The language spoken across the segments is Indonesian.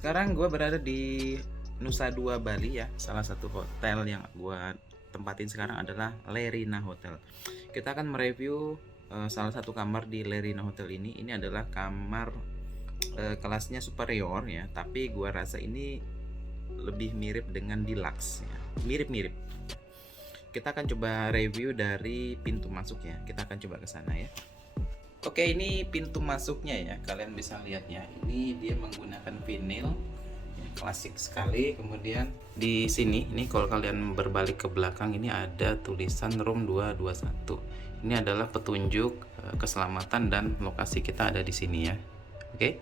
Sekarang gue berada di Nusa Dua Bali ya. Salah satu hotel yang gue tempatin sekarang adalah Lerina Hotel. Kita akan mereview salah satu kamar di Lerina Hotel ini. Ini adalah kamar kelasnya superior ya, tapi gue rasa ini lebih mirip dengan deluxe ya. Mirip-mirip. Kita akan coba review dari pintu masuknya. Kita akan coba ke sana ya. Oke, ini pintu masuknya ya. Kalian bisa lihat ya. Ini dia menggunakan vinil ya, klasik sekali. Kemudian di sini, ini kalau kalian berbalik ke belakang ini ada tulisan room 221. Ini adalah petunjuk keselamatan dan lokasi kita ada di sini ya. Oke.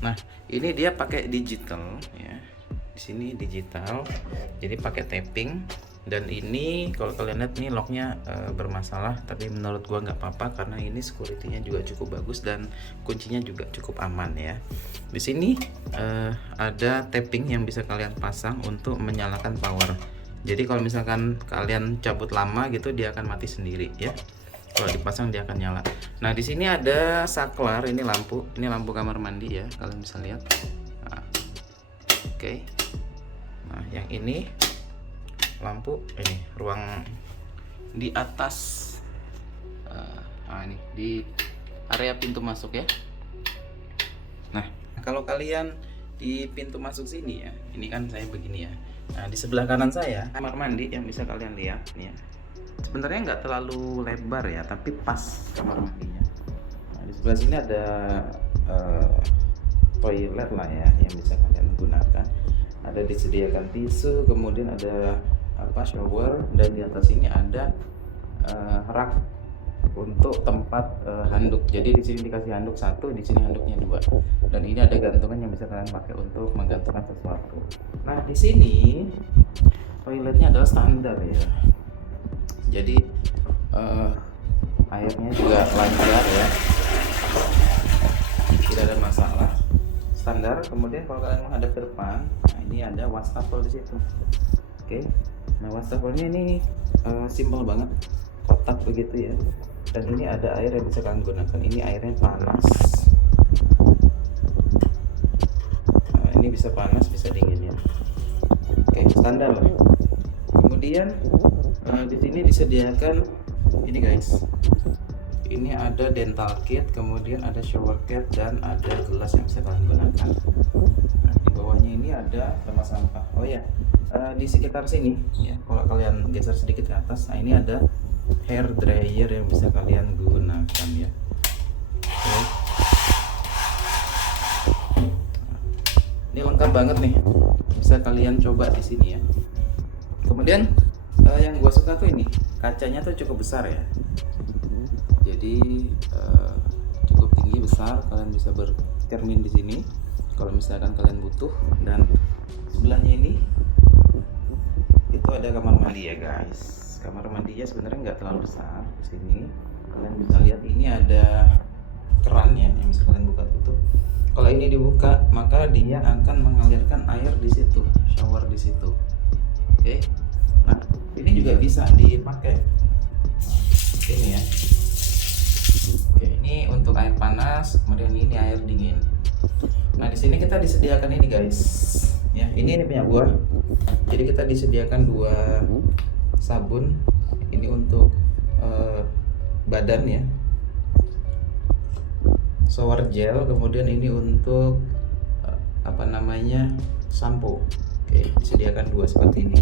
Nah, ini dia pakai digital ya. Di sini digital. Jadi pakai tapping. Dan ini kalau kalian lihat nih locknya bermasalah, tapi menurut gua nggak apa-apa karena ini security-nya juga cukup bagus dan kuncinya juga cukup aman ya. Di sini ada tapping yang bisa kalian pasang untuk menyalakan power. Jadi kalau misalkan kalian cabut lama gitu dia akan mati sendiri ya. Kalau dipasang dia akan nyala. Nah di sini ada saklar, ini lampu kamar mandi ya, kalian bisa lihat. Nah, oke. Nah yang ini lampu ini ruang di atas ini di area pintu masuk ya. Nah kalau kalian di pintu masuk sini ya, ini kan saya begini ya. Nah di sebelah kanan saya kamar mandi yang bisa kalian lihat nih ya. Sebenarnya nggak terlalu lebar ya, tapi pas kamar mandinya. Nah, di sebelah sini ada toilet lah ya yang bisa kalian gunakan. Ada disediakan tisu, kemudian ada shower, dan di atas ini ada rak untuk tempat handuk. Jadi di sini dikasih handuk satu, di sini handuknya dua, dan ini ada gantungan yang bisa kalian pakai untuk menggantungkan sesuatu. Nah di sini toiletnya adalah standar ya. Jadi airnya juga lancar ya, tidak ada masalah, standar. Kemudian kalau kalian menghadap ke depan, nah ini ada wastafel di situ. Oke. Nah wastafelnya ini simple banget, kotak begitu ya. Dan ini ada air yang bisa kalian gunakan. Ini airnya panas. Nah, ini bisa panas, bisa dingin ya. Oke, standar lah. Kemudian di sini disediakan ini guys. Ini ada dental kit, kemudian ada shower cap, dan ada gelas yang bisa kalian gunakan. Nah, di bawahnya ini ada tempat sampah. Oh ya, di sekitar sini ya, kalau kalian geser sedikit ke atas, nah ini ada hair dryer yang bisa kalian gunakan ya. Oke. Ini lengkap banget nih, bisa kalian coba di sini ya. Kemudian yang gue suka tuh ini kacanya tuh cukup besar ya. Jadi cukup tinggi, besar, kalian bisa bercermin di sini kalau misalkan kalian butuh. Dan sebelahnya ini itu ada kamar mandi ya guys. Kamar mandinya sebenarnya nggak terlalu besar. Di sini kalian bisa lihat ini ada keran ya yang bisa kalian buka tutup. Kalau ini dibuka maka dia akan mengalirkan air di situ, shower di situ. Oke. Nah ini juga bisa dipakai ini ya. Oke, ini untuk air panas, kemudian ini air dingin. Nah, di sini kita disediakan ini guys. Ya, ini punya gua. Jadi kita disediakan dua sabun. Ini untuk badan ya. Shower gel, kemudian ini untuk sampo. Oke, disediakan dua seperti ini.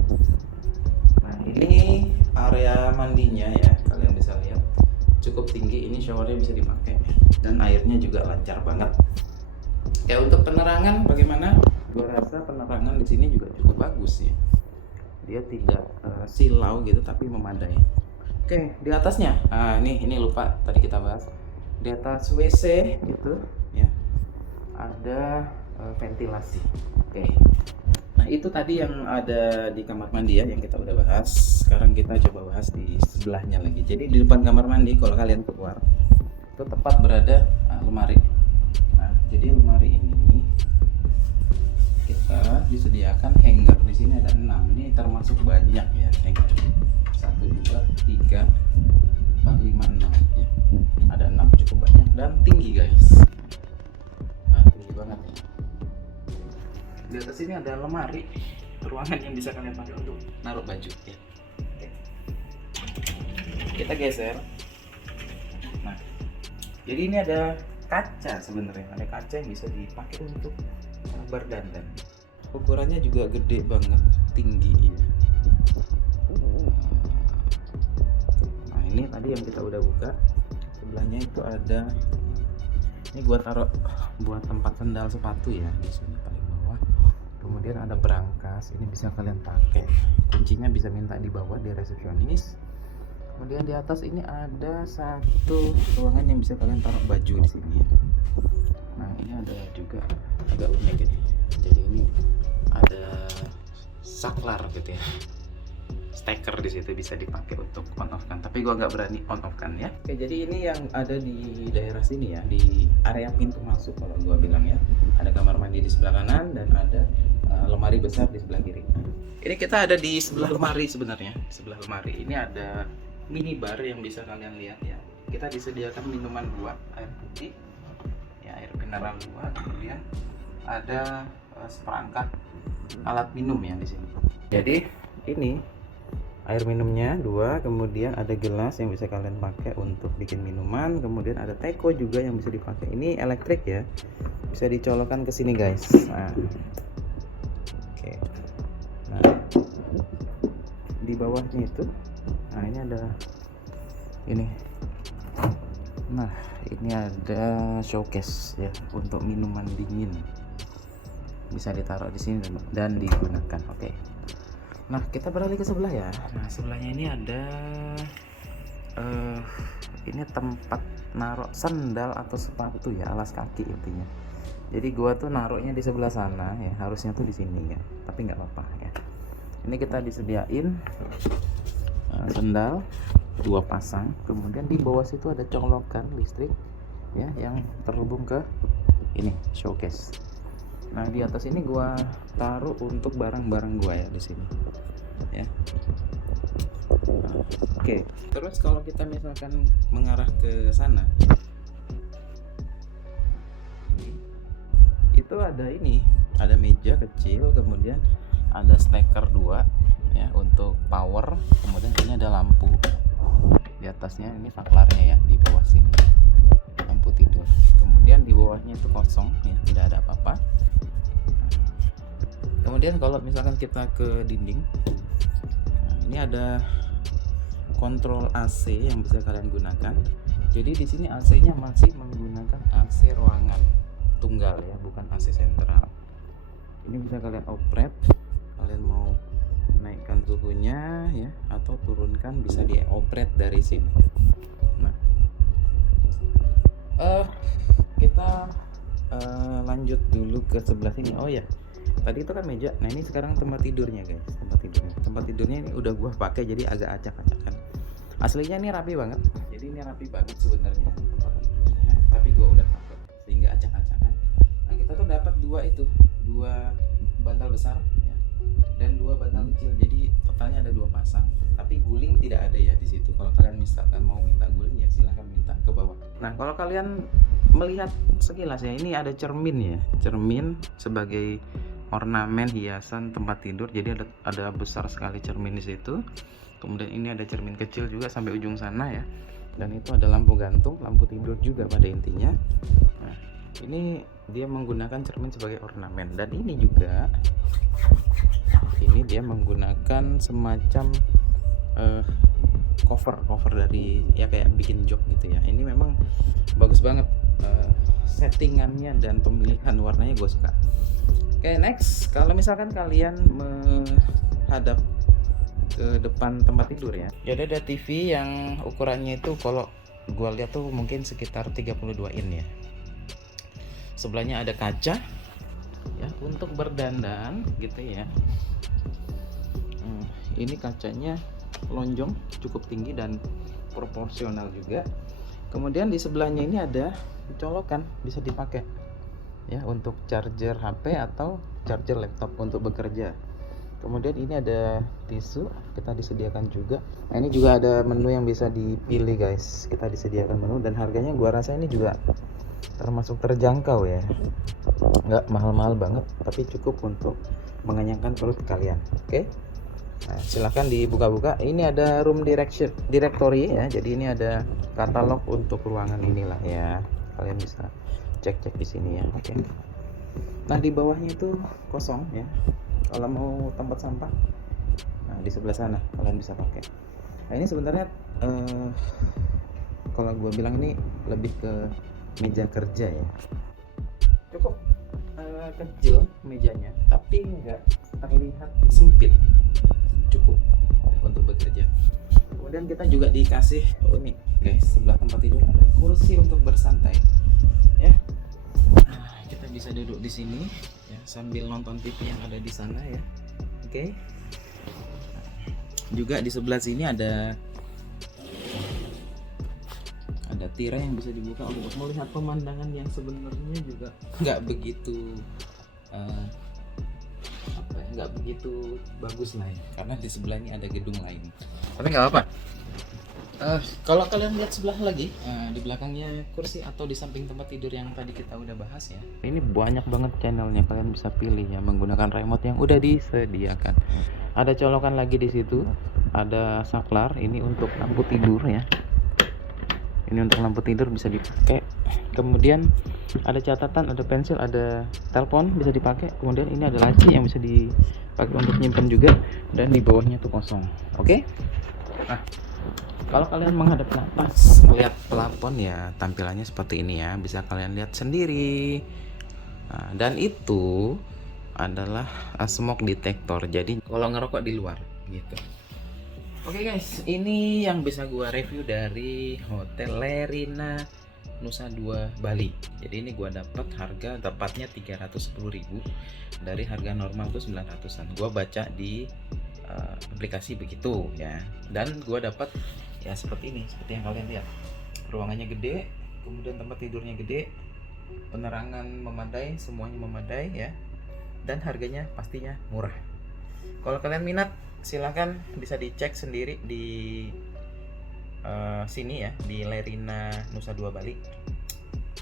Nah, ini area mandinya ya, kalian bisa lihat. Cukup tinggi, ini showernya bisa dipakai dan airnya juga lancar banget. Ya untuk penerangan bagaimana? Gua rasa penerangan di sini juga cukup bagus ya. Dia tidak silau gitu tapi memadai. Oke, di atasnya. Nah, ini lupa tadi kita bahas. Di atas WC gitu ya. Ada ventilasi. Oke. Nah, itu tadi yang ada di kamar mandi ya yang kita udah bahas. Sekarang kita coba bahas di sebelahnya lagi. Jadi di depan kamar mandi kalau kalian keluar itu tepat berada lemari. Nah, jadi lemari ini kita disediakan hanger. Di sini ada 6. Ini termasuk banyak ya hanger. 1 2 3 4 5 6 ya. Ada 6, cukup banyak dan tinggi guys. Nah, tinggi banget ya. Di atas ini ada lemari ruangan yang bisa kalian pakai untuk naruh baju ya. Oke. Kita geser. Nah, jadi ini ada kaca sebenarnya, ada kaca yang bisa dipakai untuk berdandan. Ukurannya juga gede banget, tinggi ya. Nah, ini tadi yang kita udah buka. Sebelahnya itu ada, ini gua taruh buat tempat sandal sepatu ya di sini paling bawah. Kemudian ada berangkas, ini bisa kalian pakai. Kuncinya bisa minta di bawah di resepsionis. Kemudian di atas ini ada satu ruangan yang bisa kalian taruh baju di sini ya. Nah, ini ada juga agak unik ini. Jadi ini ada saklar gitu ya. Steker di situ bisa dipakai untuk on off kan. Tapi gua nggak berani on off kan ya. Oke, jadi ini yang ada di daerah sini ya, di area pintu masuk kalau gua bilang ya. Ada kamar mandi di sebelah kanan dan ada lemari besar di sebelah kiri. Ini kita ada di sebelah lemari sebenarnya. Di sebelah lemari ini ada minibar yang bisa kalian lihat ya. Kita disediakan minuman 2, air putih ya, air mineral 2, kemudian ada seperangkat alat minum ya di sini. Jadi ini air minumnya 2, kemudian ada gelas yang bisa kalian pakai untuk bikin minuman, kemudian ada teko juga yang bisa dipakai. Ini elektrik ya, bisa dicolokkan ke sini guys. Nah, oke. Nah, di bawahnya itu, nah ini ada ini. Nah, ini ada showcase ya untuk minuman dingin. Bisa ditaruh di sini dan digunakan. Oke. Nah, kita beralih ke sebelah ya. Nah, sebelahnya ini ada ini tempat naruh sandal atau sepatu ya, alas kaki intinya. Jadi gua tuh naruhnya di sebelah sana ya, harusnya tuh di sini ya. Tapi nggak apa-apa ya. Ini kita disediain sandal 2 pasang, kemudian di bawah situ ada colokan listrik ya yang terhubung ke ini showcase. Nah, di atas ini gua taruh untuk barang-barang gua ya di sini ya. Oke. Terus kalau kita misalkan mengarah ke sana itu ada ini, ada meja kecil, kemudian ada steker 2 ya untuk power, kemudian ini ada lampu di atasnya, ini saklarnya ya di bawah sini, lampu tidur. Kemudian di bawahnya itu kosong ya, tidak ada apa-apa. Kemudian kalau misalkan kita ke dinding, nah ini ada kontrol AC yang bisa kalian gunakan. Jadi di sini AC-nya masih menggunakan AC ruangan tunggal ya, bukan AC sentral. Ini bisa kalian operate, kalian mau naikkan suhunya ya atau turunkan bisa dioperate dari sini. Nah, kita lanjut dulu ke sebelah sini. Oh ya, tadi itu kan meja. Nah, ini sekarang tempat tidurnya guys. Tempat tidurnya ini udah gua pakai jadi agak acak-acakan. Aslinya ini rapi banget. Jadi ini rapi banget sebenarnya tempat tidurnya, tapi gua udah pakai sehingga acak-acakan. Nah, kita tuh dapat 2 bantal besar ya, dan 2 bantal kecil. Jadi totalnya ada 2 pasang. Tapi guling tidak ada ya di situ. Kalau kalian misalkan mau minta guling ya silahkan minta ke bawah. Nah, kalau kalian melihat sekilas ya, ini ada cermin ya. Cermin sebagai ornamen hiasan tempat tidur. Jadi ada besar sekali cermin di situ. Kemudian ini ada cermin kecil juga sampai ujung sana ya. Dan itu ada lampu gantung, lampu tidur juga pada intinya. Nah, ini dia menggunakan cermin sebagai ornamen. Dan ini juga dia menggunakan semacam cover dari ya kayak bikin jok gitu ya. Ini memang bagus banget settingannya dan pemilihan warnanya gue suka. Oke, next, kalau misalkan kalian menghadap ke depan tempat tidur ya, jadi ada TV yang ukurannya itu kalau gue lihat tuh mungkin sekitar 32 in ya. Sebelahnya ada kaca ya untuk berdandan gitu ya. Ini kacanya lonjong, cukup tinggi dan proporsional juga. Kemudian di sebelahnya ini ada colokan, bisa dipakai ya untuk charger HP atau charger laptop untuk bekerja. Kemudian ini ada tisu, kita disediakan juga. Nah, ini juga ada menu yang bisa dipilih guys. Kita disediakan menu dan harganya gua rasa ini juga termasuk terjangkau ya, nggak mahal-mahal banget, tapi cukup untuk mengenyangkan perut kalian. Oke. Nah, silahkan dibuka-buka. Ini ada room directory ya. Jadi ini ada katalog untuk ruangan inilah ya. Kalian bisa cek-cek di sini ya. Oke. Nah, di bawahnya itu kosong ya. Kalau mau tempat sampah, nah di sebelah sana kalian bisa pakai. Nah, ini sebenarnya kalau gue bilang ini lebih ke meja kerja ya. Cukup kecil mejanya, tapi nggak terlihat sempit. Cukup untuk bekerja. Kemudian kita juga dikasih ini guys, sebelah tempat tidur ada kursi untuk bersantai ya. Nah, kita bisa duduk di sini ya sambil nonton TV yang ada di sana ya. Oke. Juga di sebelah sini ada tirai yang bisa dibuka untuk melihat pemandangan yang sebenarnya juga nggak begitu nggak begitu bagus lah ya, karena di sebelah ini ada gedung lain. Tapi nggak apa-apa. Kalau kalian lihat sebelah lagi, di belakangnya kursi atau di samping tempat tidur yang tadi kita udah bahas ya. Ini banyak banget channelnya, kalian bisa pilih ya menggunakan remote yang udah disediakan. Ada colokan lagi di situ, ada saklar. Ini untuk lampu tidur ya. Ini untuk lampu tidur bisa dipakai. Kemudian ada catatan, ada pensil, ada telepon bisa dipakai. Kemudian ini ada laci yang bisa dipakai untuk nyimpan juga, dan di bawahnya itu kosong. Oke. Nah, kalau kalian menghadap ke atas melihat plafon ya, tampilannya seperti ini ya, bisa kalian lihat sendiri. Nah, dan itu adalah smoke detector. Jadi kalau ngerokok di luar gitu. Oke guys, ini yang bisa gua review dari Hotel Lerina Nusa Dua Bali. Jadi ini gua dapat harga tepatnya 310.000 dari harga normal tuh 900-an. Gua baca di aplikasi begitu ya. Dan gua dapat ya seperti ini, seperti yang kalian lihat. Ruangannya gede, kemudian tempat tidurnya gede, penerangan memadai, semuanya memadai ya. Dan harganya pastinya murah. Kalau kalian minat, silahkan bisa dicek sendiri di sini ya, di Lerina Nusa Dua Bali.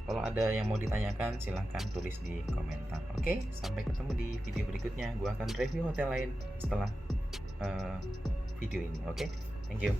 Kalau ada yang mau ditanyakan, silahkan tulis di komentar. Oke, sampai ketemu di video berikutnya. Gua akan review hotel lain setelah video ini. Oke, thank you.